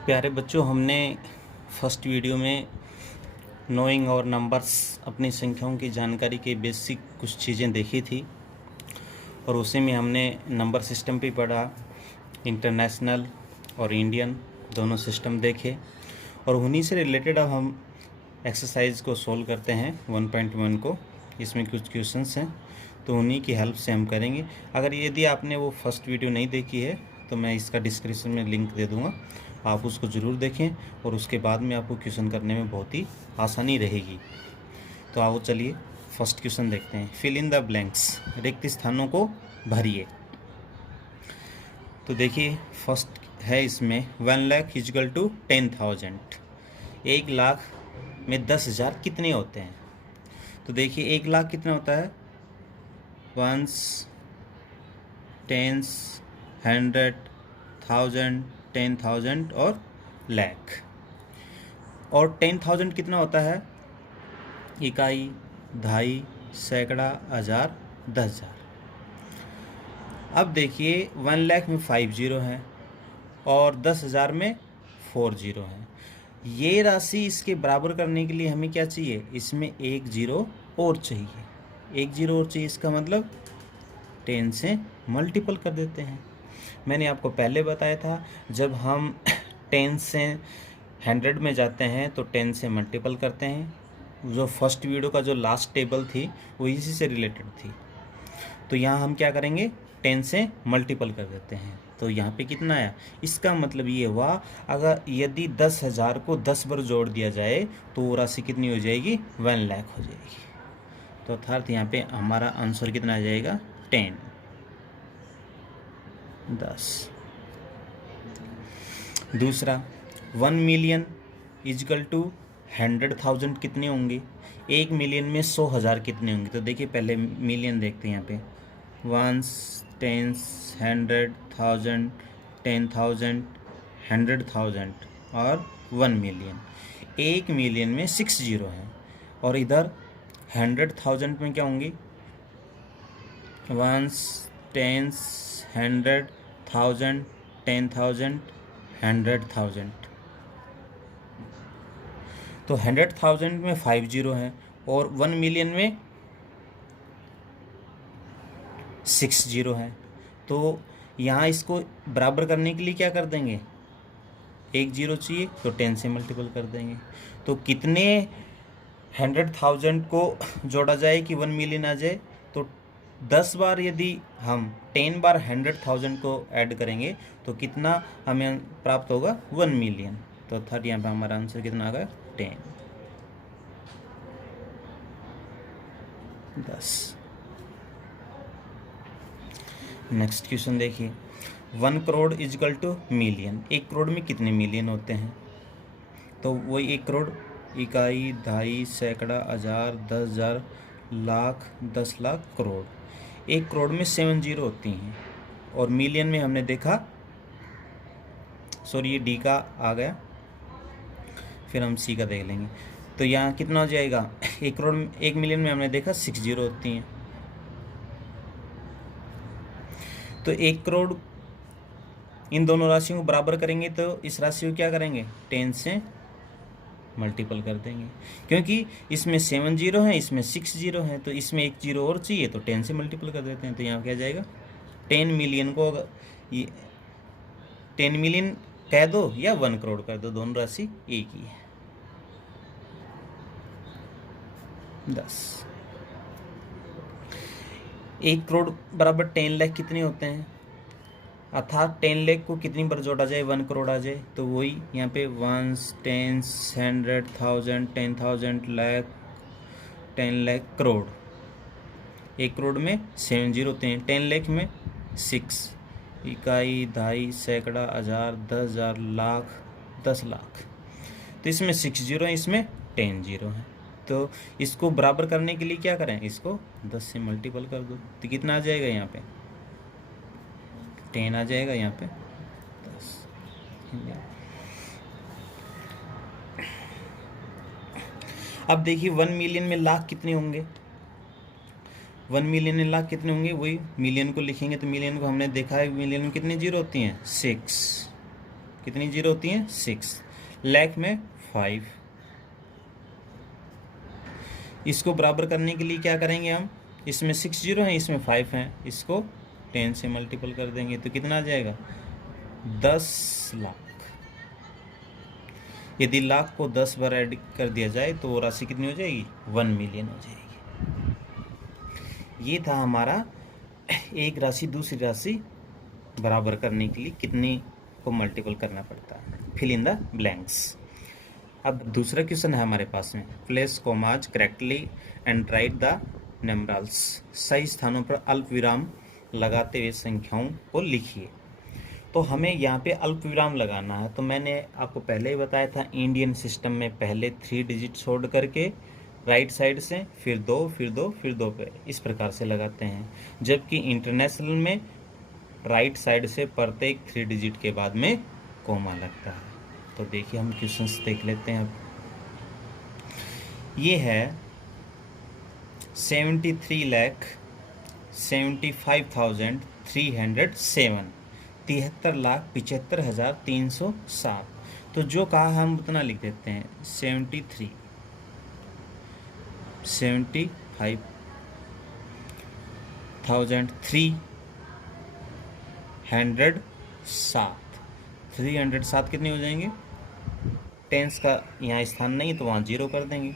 प्यारे बच्चों, हमने फर्स्ट वीडियो में नोइंग और नंबर्स अपनी संख्याओं की जानकारी के बेसिक कुछ चीज़ें देखी थी और उसी में हमने नंबर सिस्टम भी पढ़ा। इंटरनेशनल और इंडियन दोनों सिस्टम देखे और उन्हीं से रिलेटेड अब हम एक्सरसाइज को सोल्व करते हैं 1.1 को। इसमें कुछ क्वेश्चंस हैं तो उन्हीं की हेल्प से हम करेंगे। अगर यदि आपने वो फर्स्ट वीडियो नहीं देखी है तो मैं इसका डिस्क्रिप्शन में लिंक दे दूँगा, आप उसको ज़रूर देखें और उसके बाद में आपको क्वेश्चन करने में बहुत ही आसानी रहेगी। तो आओ चलिए फर्स्ट क्वेश्चन देखते हैं। फिल इन द ब्लैंक्स, रिक्त स्थानों को भरिए। तो देखिए फर्स्ट है इसमें 1 लाख इजकल टू 10,000। 1 लाख में 10,000 कितने होते हैं? तो देखिए 1 लाख कितना होता है? 1s, 10s, 100, 1000, 10,000 और लाख। और 10,000 कितना होता है? इकाई, दहाई, सैकड़ा, हज़ार, 10,000। अब देखिए 1 लाख में 5 जीरो हैं और 10,000 में 4 जीरो हैं। ये राशि इसके बराबर करने के लिए हमें क्या चाहिए? इसमें 1 जीरो और चाहिए। 1 जीरो और चाहिए, इसका मतलब 10 से मल्टीपल कर देते हैं। मैंने आपको पहले बताया था जब हम 10 से 100 में जाते हैं तो 10 से मल्टीपल करते हैं। जो फर्स्ट वीडियो का जो लास्ट टेबल थी वो इसी से रिलेटेड थी। तो यहाँ हम क्या करेंगे? 10 से मल्टीपल कर देते हैं। तो यहाँ पे कितना आया? इसका मतलब ये हुआ अगर यदि 10,000 को 10 बार जोड़ दिया जाए तो वो राशि कितनी हो जाएगी? 1 लाख हो जाएगी। तो अर्थात यहाँ पे हमारा आंसर कितना आ जाएगा? 10, 10। दूसरा 1 मिलियन इजकल टू 100,000 कितने होंगे? 1 मिलियन में 100,000 कितने होंगे? तो देखिए पहले मिलियन देखते हैं यहाँ पे। 1s, 10s, 100, 1000, 10,000, 100,000 और 1 मिलियन। 1 मिलियन में 6 जीरो हैं और इधर 100,000 में क्या होंगे? 1s, 10s, 100, 1000, 10,000, 100,000। तो 100,000 में 5 जीरो हैं और 1 मिलियन में 6 जीरो हैं। तो यहाँ इसको बराबर करने के लिए क्या कर देंगे? 1 जीरो चाहिए तो 10 से मल्टीपल कर देंगे। तो कितने 100,000 को जोड़ा जाए कि 1 मिलियन आ जाए? तो 10 बार यदि हम 10 बार 100,000 को ऐड करेंगे तो कितना हमें प्राप्त होगा? 1 मिलियन। तो अर्थात यहाँ पे हमारा आंसर कितना आ गया? 10, 10। नेक्स्ट क्वेश्चन देखिए। 1 crore is equal to million. 1 crore में कितने मिलियन होते हैं? तो वही 1 करोड़ इकाई, दहाई, सैकड़ा, हज़ार, 10,000, लाख, 10 लाख, करोड़। 1 करोड़ में 7 जीरो होती हैं और मिलियन में हमने देखा, सॉरी ये डी का आ गया, फिर हम सी का देख लेंगे। तो यहाँ कितना हो जाएगा? 1 करोड़, 1 मिलियन में हमने देखा 6 जीरो होती हैं। तो 1 करोड़ इन दोनों राशियों को बराबर करेंगे तो इस राशि को क्या करेंगे? 10 से मल्टीपल कर देंगे, क्योंकि इसमें 7 जीरो हैं, इसमें 6 जीरो हैं, तो इसमें 1 जीरो और चाहिए तो 10 से मल्टीपल कर देते हैं। तो यहाँ क्या जाएगा? 10 मिलियन को ये 10 मिलियन कह दो या 1 करोड़ कर दो, दोनों राशि एक ही है। 10। 1 करोड़ बराबर 10 लाख कितने होते हैं? अर्थात 10 लाख को कितनी बार जोड़ा जाए 1 करोड़ आ जाए? तो वही यहाँ पे 1s, 10s, 100, 1000, 10,000, लाख, 10 लाख, करोड़। 1 करोड़ में 7 जीरो होते हैं, 10 लाख में 6, इकाई, दहाई, सैकड़ा, हज़ार, 10,000, लाख, 10 लाख। तो इसमें 6 जीरो हैं, इसमें 10 जीरो हैं। तो इसको बराबर करने के लिए क्या करें? इसको 10 से मल्टीपल कर दो तो कितना आ जाएगा? यहाँ पे 10 आ जाएगा, यहाँ पे 10। अब देखिए 1 मिलियन में लाख कितने होंगे? 1 मिलियन में लाख कितने होंगे? वही मिलियन को लिखेंगे तो मिलियन को हमने देखा है, मिलियन में कितनी जीरो होती हैं? 6। कितनी जीरो होती हैं? 6। लाख में 5। इसको बराबर करने के लिए क्या करेंगे हम? इसमें 6 जीरो हैं, इसमें 5 हैं, इसको 10 से मल्टीपल कर देंगे तो कितना आ जाएगा? 10 लाख। यदि लाख को 10 बार ऐड कर दिया जाए तो वो राशि कितनी हो जाएगी? 1 मिलियन हो जाएगी। ये था हमारा एक राशि दूसरी राशि बराबर करने के लिए कितनी को मल्टीपल करना पड़ता है। Fill in the blanks. अब दूसरा क्वेश्चन है हमारे पास में, place commas correctly and write the numerals. सही स्थानों पर अल्प विराम लगाते हुए संख्याओं को लिखिए। तो हमें यहाँ पे अल्प विराम लगाना है। तो मैंने आपको पहले ही बताया था, इंडियन सिस्टम में पहले 3 डिजिट छोड़ करके राइट साइड से फिर 2 फिर 2 फिर 2 पे इस प्रकार से लगाते हैं, जबकि इंटरनेशनल में राइट साइड से प्रत्येक 3 डिजिट के बाद में कोमा लगता है। तो देखिए हम क्वेश्चंस देख लेते हैं अब। ये है 73,75,307, 73,75,307। तो जो कहा हम उतना लिख देते हैं, 75,307। 307 कितने हो जाएंगे? टेंस का यहाँ स्थान नहीं तो वहाँ 0 कर देंगे।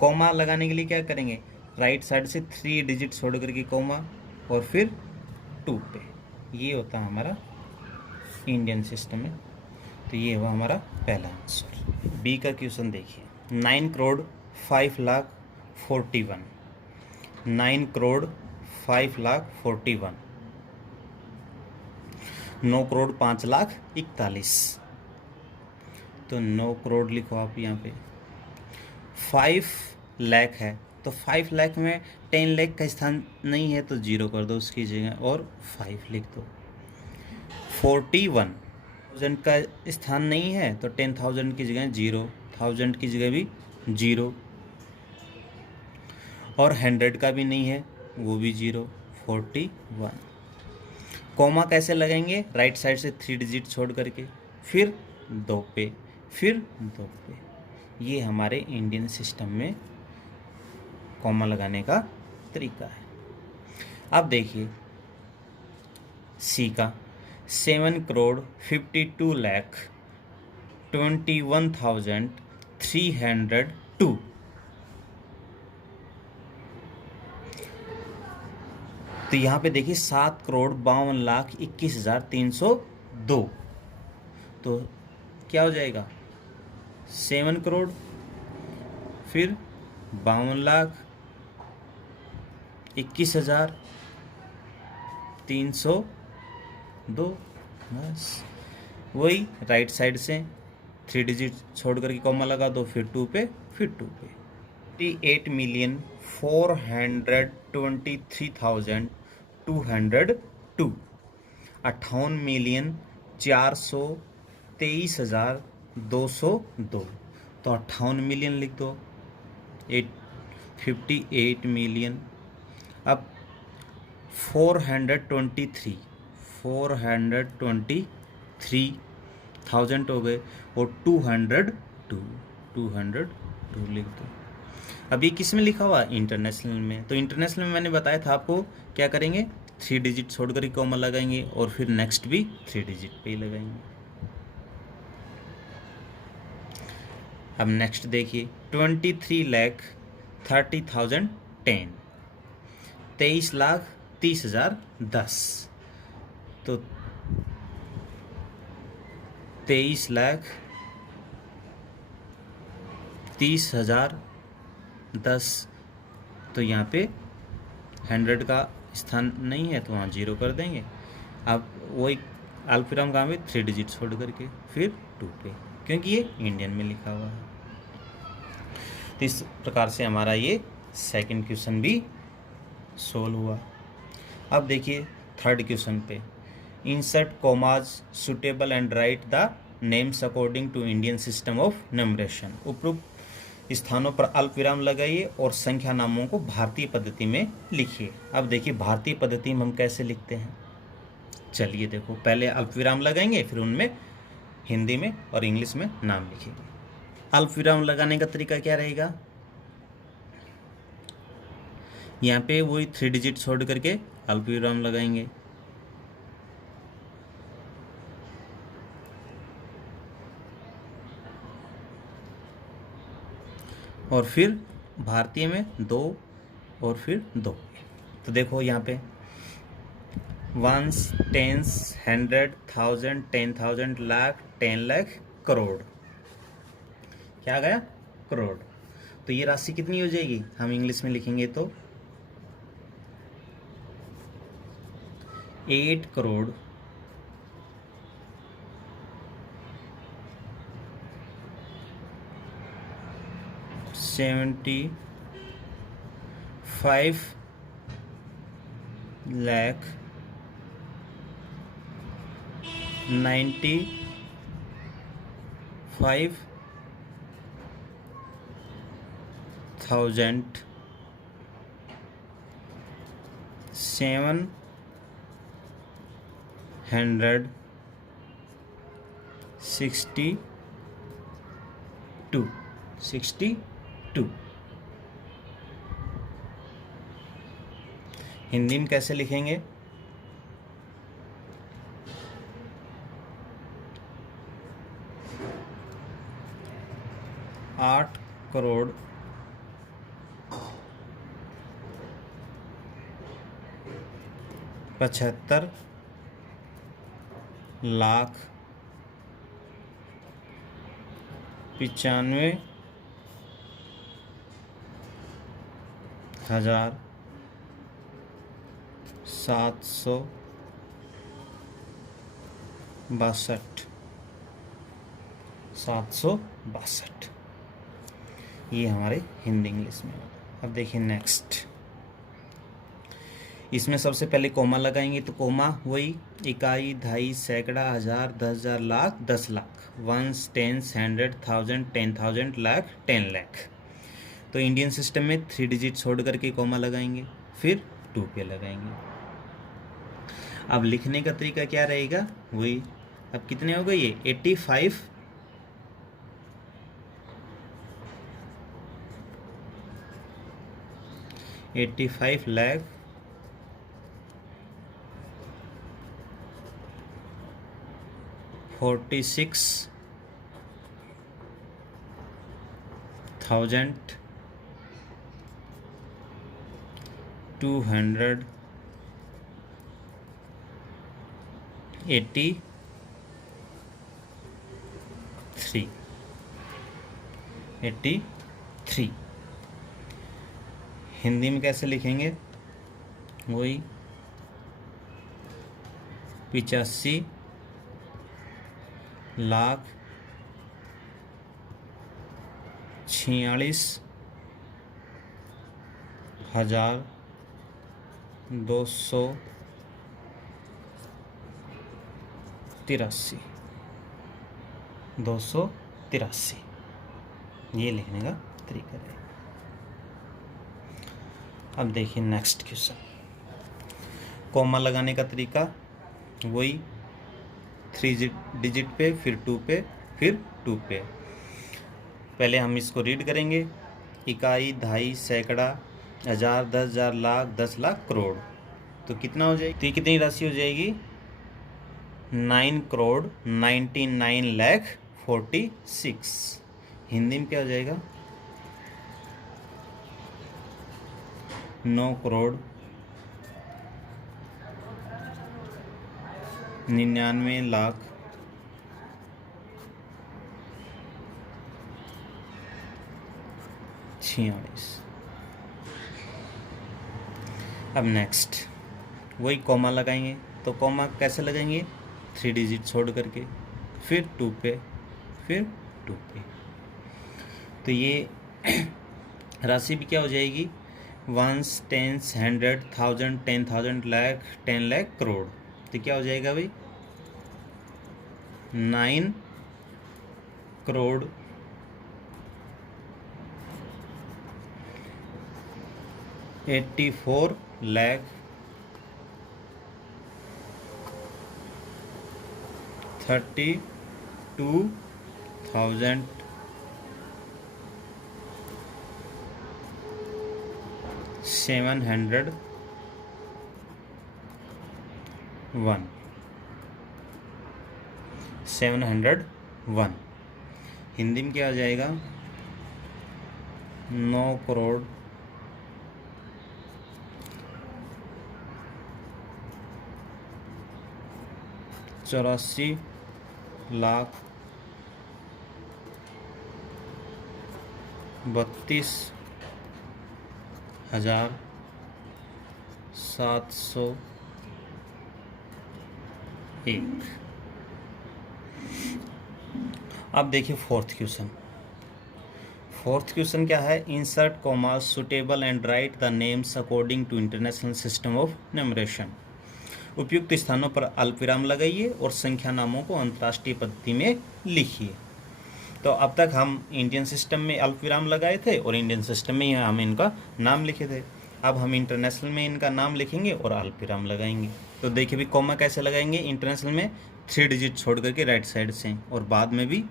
कॉमा लगाने के लिए क्या करेंगे? राइट साइड से 3 डिजिट छोड़ करके कॉमा और फिर 2 पे। ये होता है हमारा इंडियन सिस्टम में। तो ये हुआ हमारा पहला आंसर। बी का क्वेश्चन देखिए, 9,05,41,000, 9,05,41,000, 9,05,41,000। तो 9 करोड़ लिखो आप यहाँ पे। 5 लाख है तो 5 लाख में 10 लाख का स्थान नहीं है तो 0 कर दो उसकी जगह और 5 लिख दो। 41,000 का स्थान नहीं है तो 10,000 की जगह 0, 1000 की जगह भी 0, और 100 का भी नहीं है वो भी 0, 41। कॉमा कैसे लगाएंगे? राइट साइड से 3 डिजिट छोड़ करके फिर 2 पे फिर 2 पे। ये हमारे इंडियन सिस्टम में कॉमा लगाने का तरीका है। अब देखिए सी का, 7,52,21,302। तो यहाँ पे देखिए 7,52,21,302। तो क्या हो जाएगा? 7 करोड़ फिर 52,21,302। बस वही राइट साइड से 3 डिजिट छोड़ करके कॉमा लगा दो, फिर 2 पे फिर 2 पे। 58,423,202, 58,423,202। तो 58 मिलियन लिख दो, 58 मिलियन। अब 423,000 हो गए और 202 लिख दो। अब ये किस में लिखा हुआ? इंटरनेशनल में। तो इंटरनेशनल में मैंने बताया था आपको क्या करेंगे? 3 डिजिट छोड़ कर कॉमा लगाएंगे और फिर नेक्स्ट भी 3 डिजिट पे ही लगाएंगे। अब नेक्स्ट देखिए, 23,30,010, 23,30,010। तो 23,30,010। तो यहाँ पे 100 का स्थान नहीं है तो वहाँ 0 कर देंगे। अब वही अल्पविराम कहाँ पे? 3 डिजिट छोड़ करके फिर 2 पे, क्योंकि ये इंडियन में लिखा हुआ है। तो इस प्रकार से हमारा ये सेकंड क्वेश्चन भी सोल्व हुआ। अब देखिए थर्ड क्वेश्चन पे, insert commas suitable and write the names according to Indian system of numeration. उपरोक्त स्थानों पर अल्प विराम लगाइए और संख्या नामों को भारतीय पद्धति में लिखिए। अब देखिए भारतीय पद्धति में हम कैसे लिखते हैं। चलिए देखो, पहले अल्प विराम लगाएंगे फिर उनमें हिंदी में और इंग्लिश में नाम लिखेंगे। अल्पविराम लगाने का तरीका क्या रहेगा, यहाँ पे वही 3 डिजिट छोड़ करके अल्पविराम लगाएंगे। और फिर भारतीय में 2 और फिर 2। तो देखो यहाँ पे 1, 10, 100, 1000, 10,000, लाख, 10 लाख, करोड़। क्या आ गया, करोड़। तो ये राशि कितनी हो जाएगी, हम इंग्लिश में लिखेंगे तो 8 करोड़ 75 लाख 95,000 762 हिंदी में कैसे लिखेंगे, 8 करोड़ 75 लाख 95,762 762। ये हमारे हिंदी इंग्लिश में। अब देखिए नेक्स्ट, इसमें सबसे पहले कोमा लगाएंगे। तो कोमा वही इकाई, दहाई, सैकड़ा, हज़ार, 10,000, लाख, 10 लाख, 1, 10, 100, 1000, 10,000, लाख, 10 लाख। तो इंडियन सिस्टम में 3 डिजिट छोड़ करके कोमा लगाएंगे, फिर 2 पे लगाएंगे। अब लिखने का तरीका क्या रहेगा, वही। अब कितने हो गए ये, 85 लाख 46,283। हिंदी में कैसे लिखेंगे, वही 85 लाख 46,283 ये लिखने का तरीका है। अब देखिए नेक्स्ट क्वेश्चन, कॉमा लगाने का तरीका वही 3 डिजिट पे, फिर 2 पे, फिर 2 पे। पहले हम इसको रीड करेंगे, इकाई, दहाई, सैकड़ा, हज़ार, 10,000, लाख, 10 लाख, करोड़। तो कितना हो जाएगी, तो ये कितनी राशि हो जाएगी, 9 करोड़ 99 लाख 46। हिंदी में क्या हो जाएगा, 9 करोड़ 99 लाख 46। अब नेक्स्ट वही कॉमा लगाएंगे। तो कॉमा कैसे लगाएंगे, 3 डिजिट छोड़ करके, फिर 2 पे, फिर 2 पे। तो ये राशि भी क्या हो जाएगी, 1, 10, 100, 1000, 10,000, लाख, 10 लाख, करोड़। तो क्या हो जाएगा भाई, 9 करोड़ 84 लाख 32 2001, 701। हिंदी में क्या आ जाएगा? 9 करोड़ 84,32,702। अब देखिए फोर्थ क्वेश्चन क्या है? Insert commas suitable and write the names according to international system of numeration. उपयुक्त स्थानों पर अल्पविराम लगाइए और संख्या नामों को अंतर्राष्ट्रीय पद्धति में लिखिए। तो अब तक हम इंडियन सिस्टम में अल्पविराम लगाए थे और इंडियन सिस्टम में हम इनका नाम लिखे थे। अब हम इंटरनेशनल में इनका नाम लिखेंगे और अल्पविराम लगाएंगे। तो देखिए भी कॉमा कैसे लगाएंगे? इंटरनेशनल में 3 डिजिट छोड़ करके राइट साइड से, और बाद में भी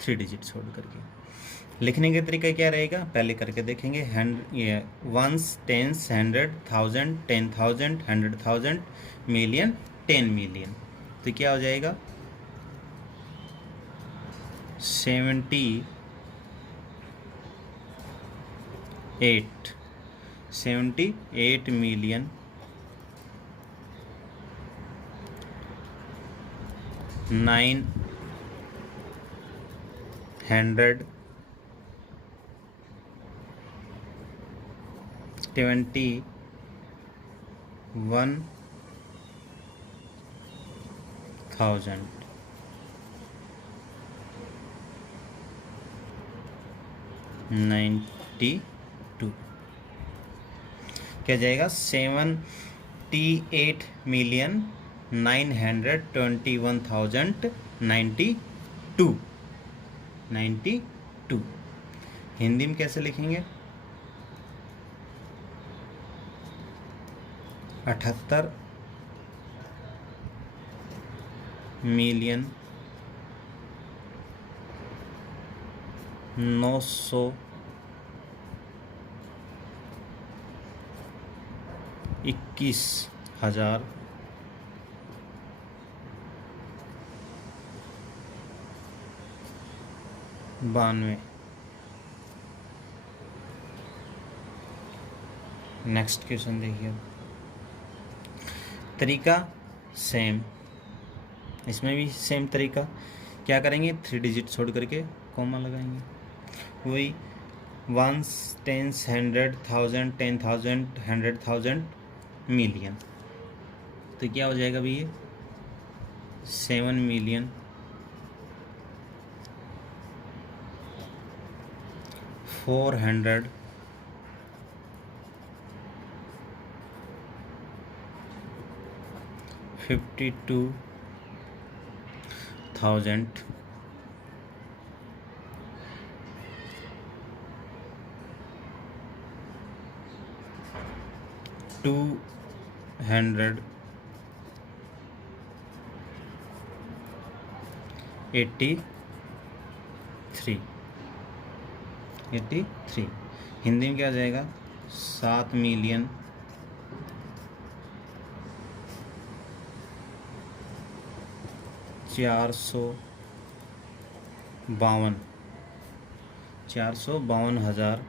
3 डिजिट छोड़ करके। लिखने का तरीका क्या रहेगा पहले करके देखेंगे। ये 1s, 10s, 100, 1000, 10,000, 100,000, मिलियन, 10 मिलियन। तो क्या हो जाएगा? 78 मिलियन 921,000। क्या जाएगा? 78,921,092। हिंदी में कैसे लिखेंगे? 78 मिलियन 921,092। नेक्स्ट क्वेश्चन देखिए। तरीका सेम, इसमें भी सेम तरीका। क्या करेंगे? 3 डिजिट छोड़ करके कॉमा लगाएंगे। वही 1s, 10s, 100, 1000, 10,000, 100,000, मिलियन। तो क्या हो जाएगा भैया? 7 मिलियन 452,000 283। हिंदी में क्या आ जाएगा? 7 मिलियन 452,000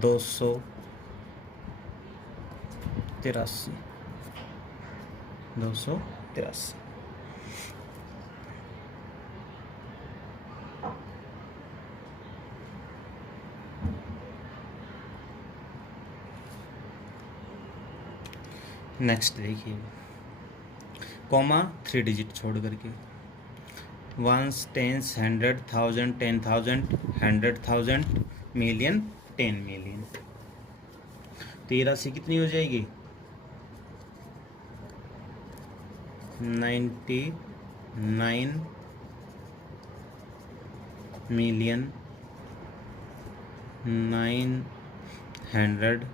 283। नेक्स्ट देखिए, कॉमा 3 डिजिट छोड़ करके 1s, 10s, 100, 1000, 10,000, 100,000, मिलियन, 10 मिलियन। तो ये राशि कितनी हो जाएगी? 99 मिलियन 900 4,000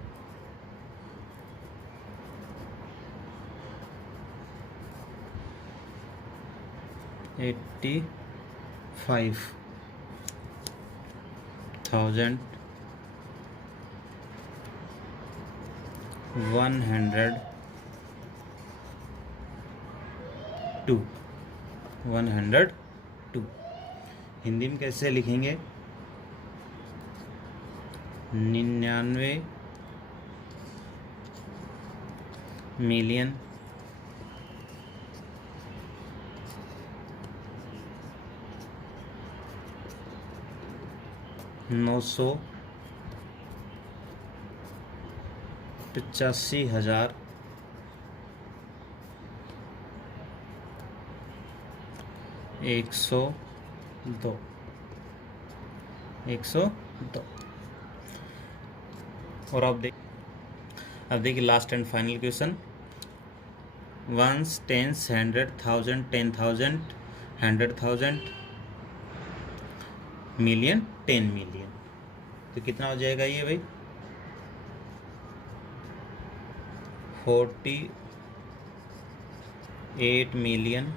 85,102 102 हिंदी में कैसे लिखेंगे? 99,102 और अब देखिए last and final question. 1s 10s 100,000 10,000 100,000 million 10 million, तो कितना हो जाएगा ये भाई? 48 मिलियन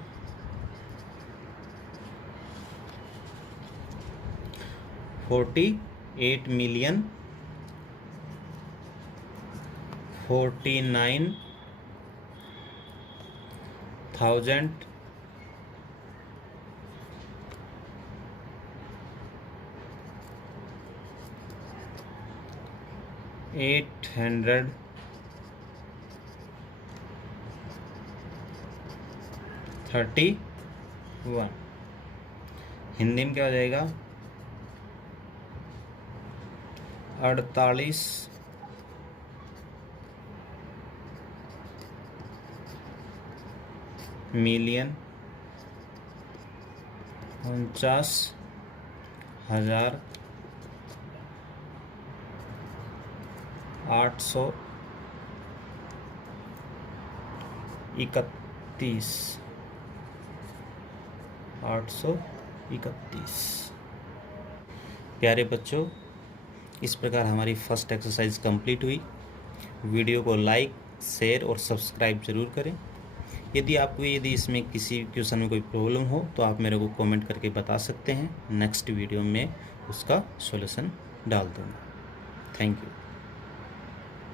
49,000 831। हिंदी में क्या हो जाएगा? 48 मिलियन 49,831। प्यारे बच्चों, इस प्रकार हमारी फर्स्ट एक्सरसाइज कंप्लीट हुई। वीडियो को लाइक, शेयर और सब्सक्राइब जरूर करें। यदि इसमें किसी क्वेश्चन में कोई प्रॉब्लम हो तो आप मेरे को कमेंट करके बता सकते हैं। नेक्स्ट वीडियो में उसका सॉल्यूशन डाल दूँगा। Thank you.